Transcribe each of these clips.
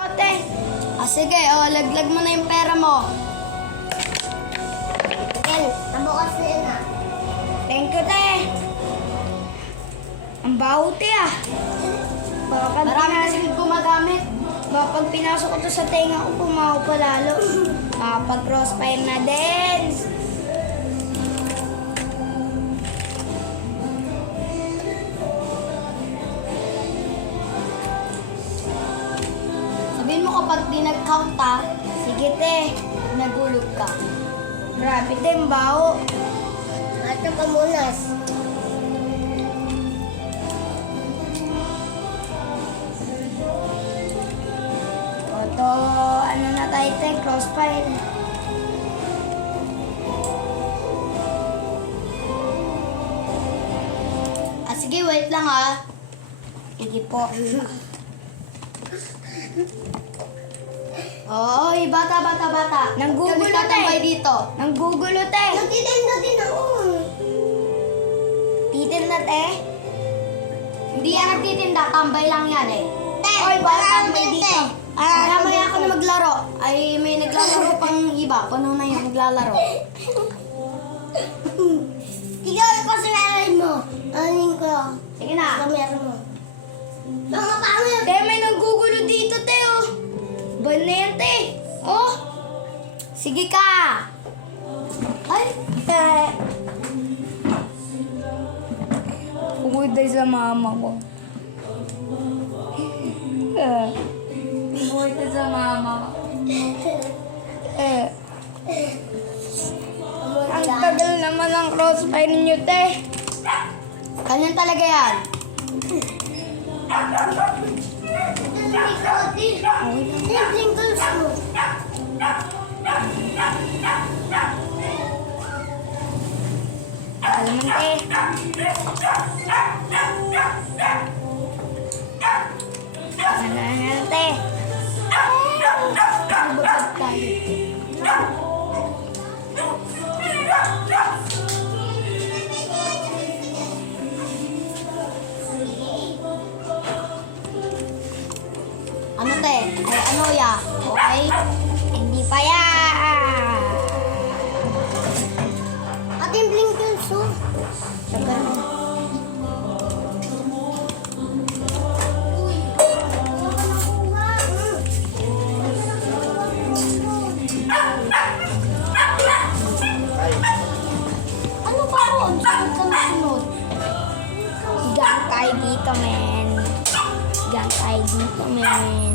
Ate. Sige, laglag mo na yung pera mo. Ken, nabukas na yun ah. Thank you, te. Ang baho, te ah. Marami kasi gumagamit. Baka pag pinasok ko to sa tenga ko, pumaho pa lalo. Makapag-crossfire na din. Sabihin mo kapag di nag-count sige te, nagulog ka. Grabe te, ang baho. Ito pamunas. Oto, ano na tayo te, crossfire. Sige, wait lang Sige po. Oy, bata. Nanggugulo te. Dito. Nanggugulo te. Nagtitinda din ako. Titinda te? Hindi yan nagtitinda, tambay lang yan eh. Te, Oy, wala bata, akong tambay tinte. dito. Mamaya ako na maglaro. Ay, may naglalaro pang iba. Puno na yung naglalaro. Tigil ko sa meron mo. Anin ko. Sige na. Sa meron mo. Mga pangit. Te, may nanggugulo dito, te, oh. Ban na yan, te. Oh. Sige ka. Ay, te. Ugoy tayo sa mama ko. Ugoy tayo sa mama ko. Ang tagal naman ang crossfire niyo, te. Ganyan talaga yan. Singles mo. Alam mo, te. Ano, te. Bubagad tayo. Ano, te? Ay, ano, ya? Okay? Hindi pa ya. Ating blinkers mo. Tagal na. Ano ba ako? Ang sunod ka na sunod. Gang tayo dito, men. Gang tayo dito, men.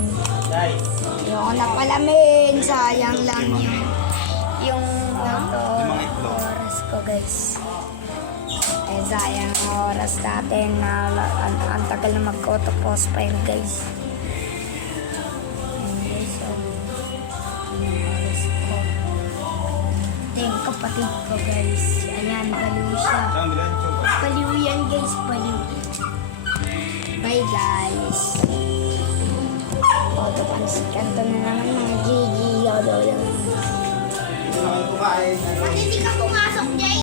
Ayoko na pala, men. Sayang lang yung oras ko, guys. Sayang ang oras natin na ang tagal na mag-auto post pa yun, guys. Ayan, guys, ang oras ko. Ito yung kapatid ko, guys. Ayan, baliw siya. Baliw yan, guys, baliw. Bye, guys. Auto pansit kanto na naman mga GG. Bakit hindi ka pumasok, Jay?